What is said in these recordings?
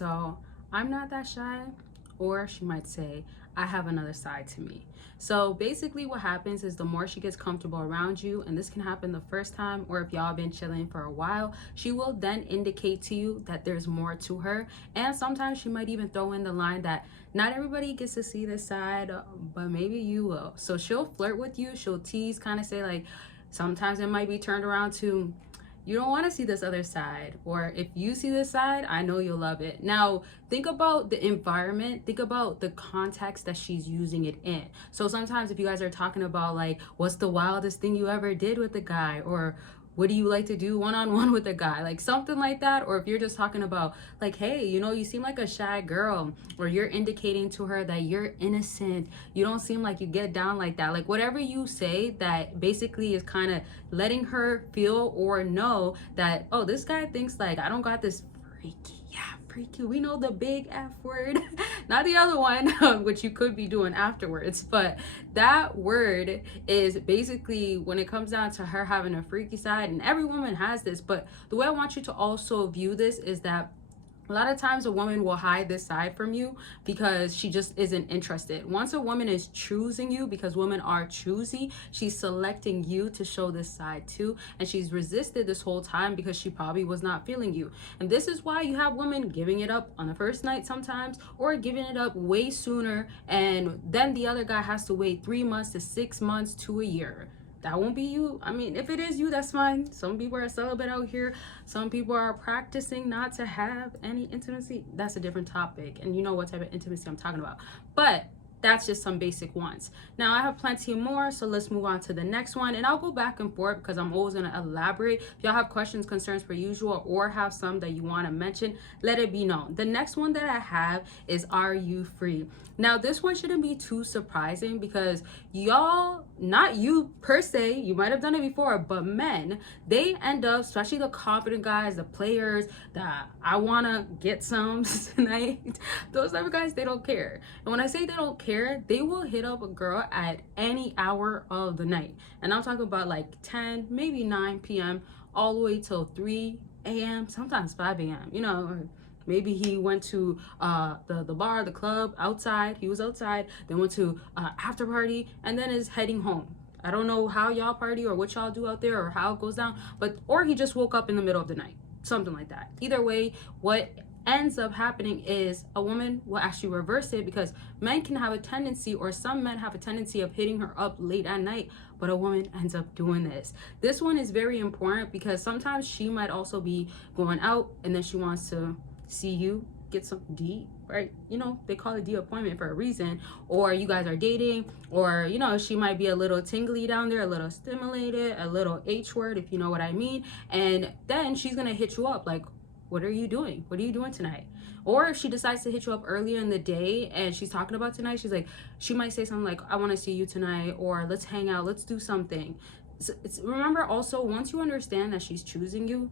So I'm not that shy, or she might say, I have another side to me. So basically, what happens is the more she gets comfortable around you, and this can happen the first time, or if y'all been chilling for a while, she will then indicate to you that there's more to her. And sometimes she might even throw in the line that not everybody gets to see this side, but maybe you will. So she'll flirt with you, she'll tease, kind of say, like, sometimes it might be turned around to, you don't want to see this other side, or if you see this side, I know you'll love it. Now think about the environment, think about the context that she's using it in. So sometimes if you guys are talking about like, what's the wildest thing you ever did with a guy, or what do you like to do one-on-one with a guy, like something like that. Or if you're just talking about like, hey, you seem like a shy girl, or you're indicating to her that you're innocent, you don't seem like you get down like that, like whatever you say that basically is kind of letting her feel or know that, oh, this guy thinks like I don't got this freaky, freaky, we know the big F word, not the other one, which you could be doing afterwards, but that word is basically when it comes down to her having a freaky side. And every woman has this, but the way I want you to also view this is that a lot of times a woman will hide this side from you because she just isn't interested. Once a woman is choosing you, because women are choosy, she's selecting you to show this side too. And she's resisted this whole time because she probably was not feeling you. And this is why you have women giving it up on the first night sometimes, or giving it up way sooner. And then the other guy has to wait 3 months to 6 months to a year. That won't be you. I mean, if it is you, that's fine. Some people are celibate out here. Some people are practicing not to have any intimacy. That's a different topic. And you know what type of intimacy I'm talking about. But that's just some basic ones. Now I have plenty more, so let's move on to the next one. And I'll go back and forth because I'm always going to elaborate. If y'all have questions, concerns per usual, or have some that you want to mention, let it be known. The next one that I have is, are you free? Now this one shouldn't be too surprising because y'all, not you per se, you might have done it before, but men, they end up, especially the confident guys, the players that I want to get some tonight, those type of guys, they don't care. And when I say they don't care, they will hit up a girl at any hour of the night. And I'm talking about like 10, maybe 9 p.m. all the way till 3 a.m., sometimes 5 a.m. Maybe he went to the bar, the club, outside. He was outside, then went to after party, and then is heading home. I don't know how y'all party or what y'all do out there or how it goes down, or he just woke up in the middle of the night, something like that. Either way, what ends up happening is a woman will actually reverse it, because men can have a tendency, or some men have a tendency of hitting her up late at night, but a woman ends up doing this. This one is very important because sometimes she might also be going out and then she wants to see you, get some D, right? They call it D appointment for a reason. Or you guys are dating, or she might be a little tingly down there, a little stimulated, a little H word, if you know what I mean. And then she's gonna hit you up like, what are you doing? What are you doing tonight? Or if she decides to hit you up earlier in the day and she's talking about tonight, she might say something like, I want to see you tonight, or let's hang out, let's do something. Remember also, once you understand that she's choosing you,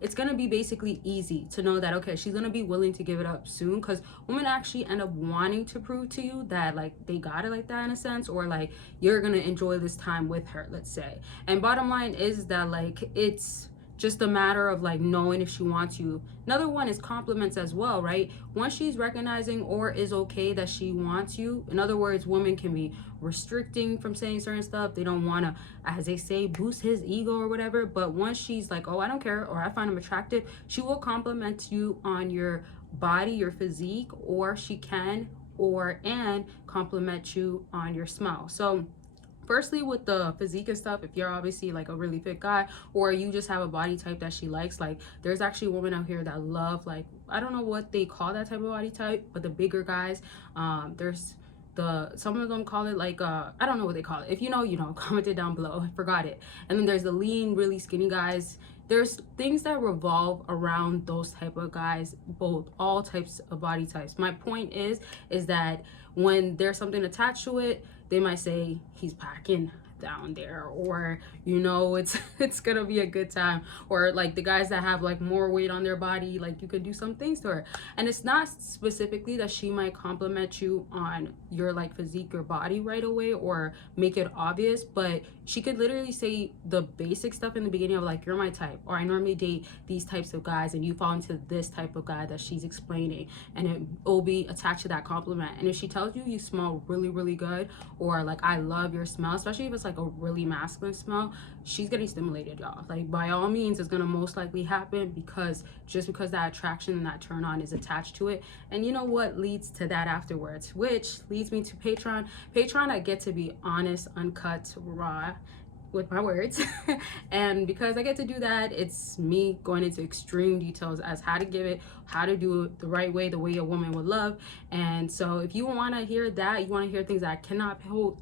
it's going to be basically easy to know that, okay, she's going to be willing to give it up soon, because women actually end up wanting to prove to you that like they got it like that in a sense, or like you're going to enjoy this time with her, let's say. And bottom line is that like it's just a matter of like knowing if she wants you. Another one is compliments as well, right? Once she's recognizing or is okay that she wants you, in other words, women can be restricting from saying certain stuff. They don't want to, as they say, boost his ego or whatever. But once she's like, oh, I don't care, or I find him attractive, she will compliment you on your body, your physique, or she can and compliment you on your smell. So firstly, with the physique and stuff, if you're obviously like a really fit guy, or you just have a body type that she likes, like there's actually women out here that love, like, I don't know what they call that type of body type, but the bigger guys, there's some of them call it like I don't know what they call it. If you know, comment it down below. I forgot it. And then there's the lean, really skinny guys. There's things that revolve around those type of guys, all types of body types. My point is that when there's something attached to it, they might say he's packing down there, or it's gonna be a good time. Or like the guys that have like more weight on their body, like you could do some things to her. And it's not specifically that she might compliment you on your like physique or body right away or make it obvious, but she could literally say the basic stuff in the beginning of like, you're my type, or I normally date these types of guys and you fall into this type of guy that she's explaining, and it will be attached to that compliment. And if she tells you you smell really, really good, or like, I love your smell, especially if it's like a really masculine smell, she's getting stimulated, y'all. Like, by all means, it's gonna most likely happen, because that attraction and that turn on is attached to it. And you know what leads to that afterwards, which leads me to Patreon. I get to be honest, uncut, raw with my words. And because I get to do that, it's me going into extreme details as how to give it, how to do it the right way, the way a woman would love. And so if you want to hear that, you want to hear things that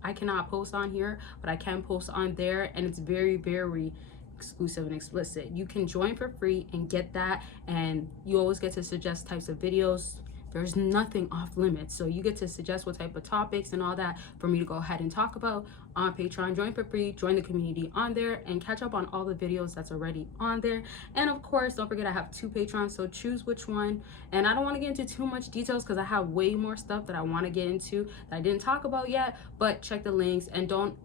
I cannot post on here, but I can post on there, and it's very, very exclusive and explicit. You can join for free and get that, and you always get to suggest types of videos. There's nothing off limits, so you get to suggest what type of topics and all that for me to go ahead and talk about on Patreon. Join for free, join the community on there, and catch up on all the videos that's already on there. And of course, don't forget I have 2 Patrons, so choose which one. And I don't want to get into too much details because I have way more stuff that I want to get into that I didn't talk about yet, but check the links, and don't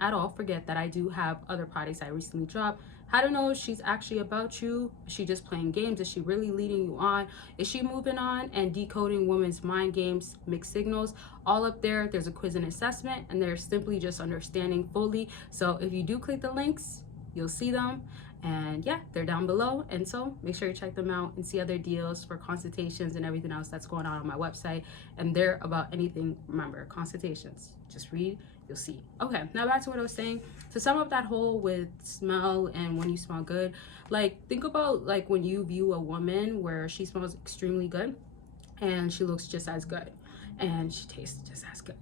at all forget that I do have other products I recently dropped. How to know if she's actually about you. Is she just playing games? Is she really leading you on? Is she moving on? And decoding women's mind games, mixed signals, all up there. There's a quiz and assessment, and there's simply just understanding fully. So if you do click the links, you'll see them. And yeah, they're down below. And so make sure you check them out and see other deals for consultations and everything else that's going on my website. And they're about anything, remember, consultations. Just read, you'll see. Okay, now back to what I was saying. To sum up that whole with smell and when you smell good, like, think about like when you view a woman where she smells extremely good and she looks just as good and she tastes just as good.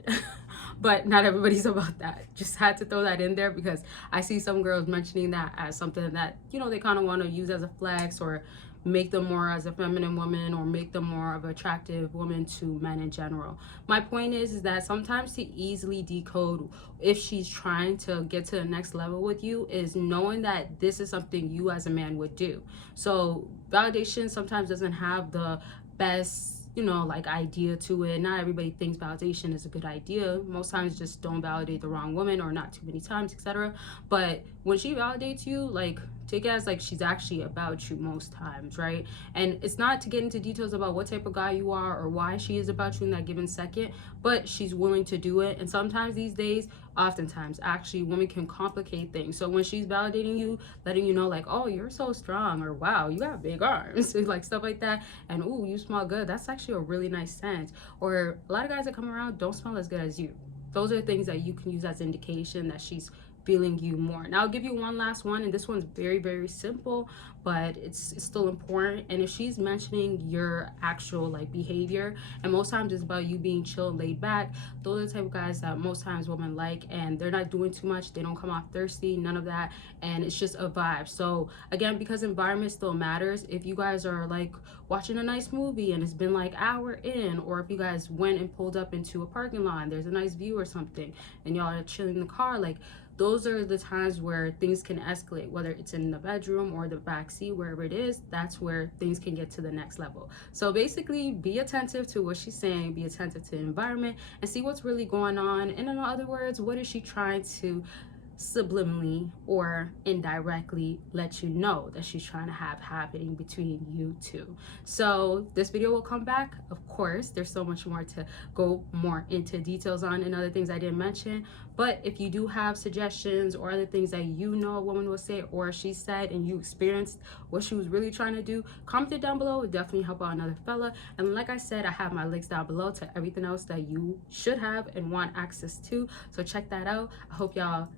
But not everybody's about that. Just had to throw that in there because I see some girls mentioning that as something that, you know, they kind of want to use as a flex, or make them more as a feminine woman, or make them more of an attractive woman to men in general. My point is that sometimes to easily decode if she's trying to get to the next level with you is knowing that this is something you as a man would do. So validation sometimes doesn't have the best, you know, like idea to it. Not everybody thinks validation is a good idea. Most times just don't validate the wrong woman, or not too many times, etc. But when she validates you, like, take it as like she's actually about you most times, right? And it's not to get into details about what type of guy you are or why she is about you in that given second, but she's willing to do it. And sometimes these days, oftentimes actually, women can complicate things. So when she's validating you, letting you know like, oh, you're so strong, or wow, you got big arms, like stuff like that, and ooh, you smell good, that's actually a really nice scent. Or a lot of guys that come around don't smell as good as you. Those are things that you can use as indication that she's feeling you more. Now I'll give you one last one, and this one's very, very simple, but it's still important. And if she's mentioning your actual like behavior, and most times it's about you being chill, laid back, those are the type of guys that most times women like, and they're not doing too much, they don't come off thirsty, none of that, and it's just a vibe. So again, because environment still matters, if you guys are like watching a nice movie and it's been like hour in, or if you guys went and pulled up into a parking lot and there's a nice view or something, and y'all are chilling in the car, like, those are the times where things can escalate, whether it's in the bedroom or the backseat, wherever it is. That's where things can get to the next level. So basically, be attentive to what she's saying, be attentive to the environment, and see what's really going on. And in other words, what is she trying to subliminally or indirectly let you know that she's trying to have happening between you two. So this video will come back. Of course, there's so much more to go more into details on and other things I didn't mention. But if you do have suggestions or other things that you know a woman will say or she said and you experienced what she was really trying to do, comment it down below. It would definitely help out another fella. And like I said, I have my links down below to everything else that you should have and want access to. So check that out. I hope y'all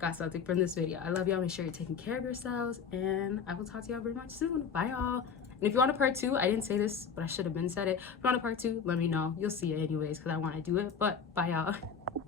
got something from this video. I love y'all. Make sure you're taking care of yourselves, and I will talk to y'all very much soon. Bye, y'all. And if you want a part 2, I didn't say this, but I should have been said it. If you want a part 2, let me know. You'll see it anyways because I want to do it. But bye, y'all.